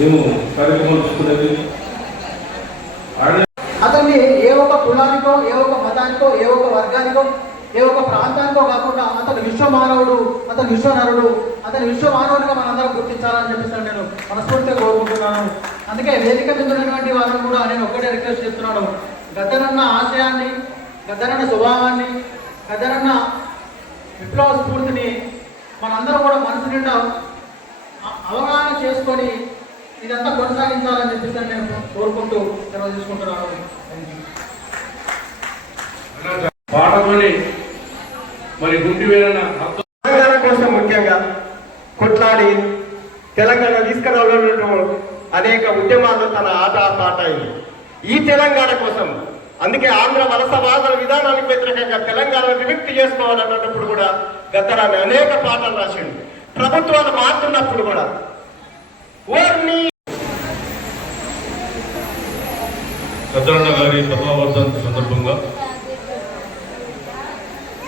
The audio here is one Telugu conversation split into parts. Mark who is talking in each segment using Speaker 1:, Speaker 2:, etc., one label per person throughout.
Speaker 1: మేము
Speaker 2: అతన్ని ఏ ఒక్క కులానికో ఏ ఒక్క మతానికో ఏ ఒక్క వర్గానికో ఏ ఒక్క ప్రాంతానికో కాకుండా అతను విశ్వ మానవుడు అతను విశ్వనరుడు అతని విశ్వ మానవుడిగా మనందరం గుర్తించాలని చెప్పేసి నేను మనస్ఫూర్తిగా కోరుకుంటున్నాను. అందుకే వేదిక మీద ఉన్నటువంటి వాళ్ళని కూడా నేను ఒక్కటే రిక్వెస్ట్ చేస్తున్నాను. గద్దరన్న ఆశయాన్ని గద్దరన్న స్వభావాన్ని గద్దరన్న విప్లవ స్ఫూర్తిని మనందరం కూడా మనసు నిండా అ- అవగాహన చేసుకొని ఇదంతా కొనసాగించాలని చెప్పేసి నేను కోరుకుంటూ సెలవు తీసుకుంటున్నాను.
Speaker 1: పాటతోని మరి
Speaker 3: తెలంగాణ కోసం ముఖ్యంగా కొట్లాడి తెలంగాణ తీసుకురావడంలో అనేక ఉద్యమాల్లో తన ఆట పాట అయింది ఈ తెలంగాణ కోసం అందుకే ఆంధ్ర వలసవాద విధానానికి వ్యతిరేకంగా తెలంగాణ విముక్తి చేసుకోవాలన్నప్పుడు కూడా గతరాన్ని అనేక పాటలు రాసిండు. ప్రభుత్వాలు మారుతున్నప్పుడు కూడా ఓర్ని
Speaker 1: గద్దరన్న గారి ప్రథమవర్ధంతి సందర్భంగా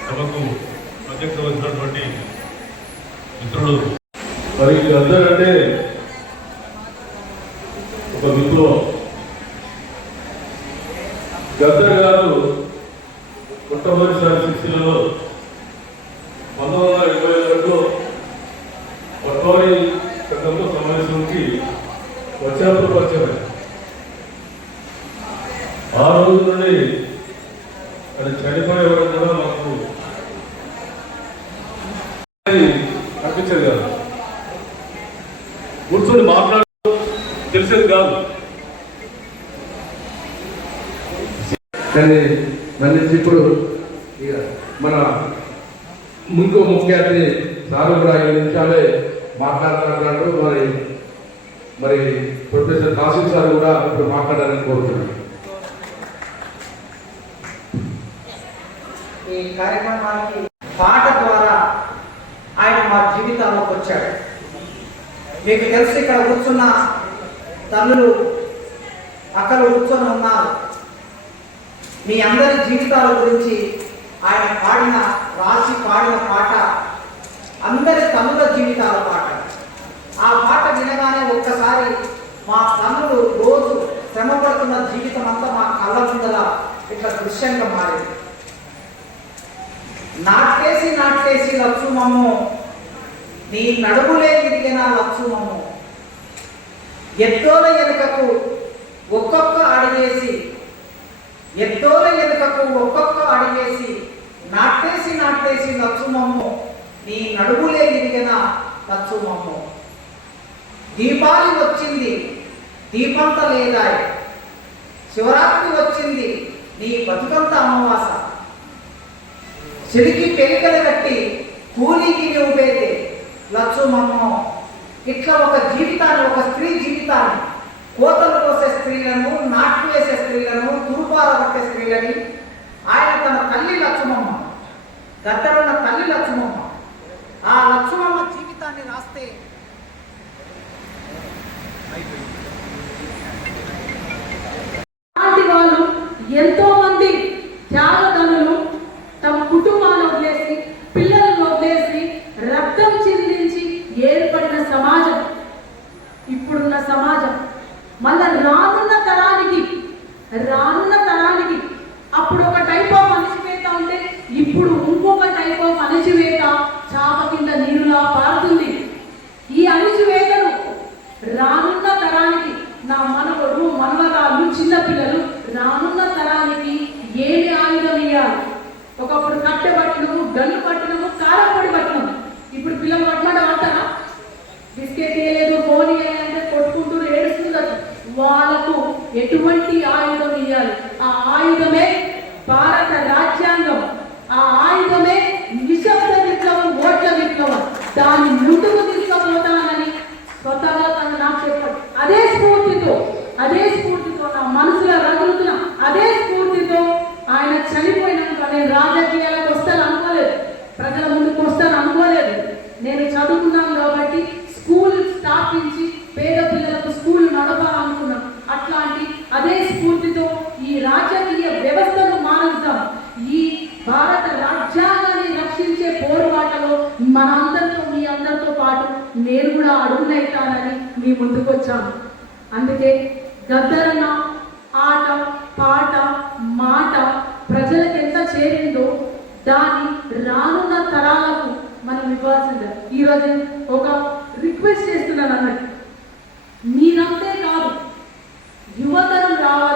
Speaker 1: సభకు అధ్యక్షత వహించినటువంటి మిత్రుడు మరి గద్దర్ అంటే ఒక విప్లవం గద్దర్ గారు మొట్టమొదటిసారి అది చనిపోయే వరకు కూడా మాకు కనిపించేది కాదు కూర్చొని మాట్లాడు. తెలిసేది కాదు.
Speaker 4: కానీ మళ్ళీ ఇప్పుడు ఇక మన ముందు ముఖ్యాన్ని సారు కూడా ఐదు నిమిషాలే మాట్లాడాలన్నాడు మరి మరి ప్రొఫెసర్ కాసిం సార్ కూడా ఇప్పుడు మాట్లాడాలని కోరుతున్నాను
Speaker 5: ఈ కార్యక్రమానికి పాట ద్వారా ఆయన మా జీవితాల్లోకి వచ్చాడు. మీకు తెలుసు ఇక్కడ కూర్చున్న తల్లులు అక్కలు కూర్చొని ఉన్నారు. మీ అందరి జీవితాల గురించి ఆయన పాడిన రాసి పాడిన పాట అందరి తమ్ముల జీవితాల పాట. ఆ పాట వినగానే ఒక్కసారి మా తమ్ముడు రోజు శ్రమపడుతున్న జీవితం అంతా మా కళ్ళ ముందల ఇట్లా దృశ్యంగా మారింది. నాటేసి నాటేసి లక్ష్మమ్ము నీ నడుములే తిరిగిన లక్ష్మమ్ము ఎత్తోల ఎనుకకు ఒక్కొక్క అడిగేసి ఎత్తోల ఎనుకకు ఒక్కొక్క అడిగేసి నాటేసి నాటేసి లక్ష్మమ్ము నీ నడుములే తిరిగిన లక్ష్మమ్ము దీపావళి వచ్చింది దీపంత లేదా శివరాత్రి వచ్చింది నీ బతుకంత అమావాస. చెడికి పెంకలు కట్టి కూలీకి నువ్వేదే లక్ష్మమ్మ ఇట్లా ఒక జీవితాన్ని ఒక స్త్రీ జీవితాన్ని కోతలు కోసే స్త్రీలను నాట్లు వేసే స్త్రీలను తూర్పాల పట్టే స్త్రీలని ఆయన తన తల్లి లక్ష్మమ్మ గద్దరున్న తల్లి లక్ష్మమ్మ ఆ లక్ష్మమ్మ జీవితాన్ని రాస్తే
Speaker 6: అలాంటి వాళ్ళు ఎంతో ఒకప్పుడు కట్టె పట్టణము గన్ను పట్టణము కారపొడి పట్టణము ఇప్పుడు పిల్లలు పట్టమాట పడతారా బిస్కెట్ వేయలేదు ఫోన్ వేయాలంటే కొట్టుకుంటూ ఏడుస్తున్నారు వాళ్ళకు ఎటువంటి ఆయుధం ఇవ్వాలి ఆ ఆయుధమే భారత రాజ్యాంగం. ఆ ఆయుధమే నిశ్శబ్ద విప్లవం ఓట్ల విప్లవం. దాని అదే స్ఫూర్తితో ఈ రాజకీయ వ్యవస్థను మారుద్దాం. ఈ భారత రాజ్యాంగాన్ని రక్షించే పోరుబాటలో మనందరితో మీ అందరితో పాటు నేను కూడా అడుగునైతానని మీ ముందుకు వచ్చాను అందుకే గద్దరన్న ఆట పాట మాట ప్రజలకు ఎంత చేరిందో దాని రానున్న తరాలకు మనం ఇవ్వాల్సిందే. ఈరోజు ఒక రిక్వెస్ట్ చేస్తున్నాను అన్నట్టు. మీరంతే కాదు యువత Lord.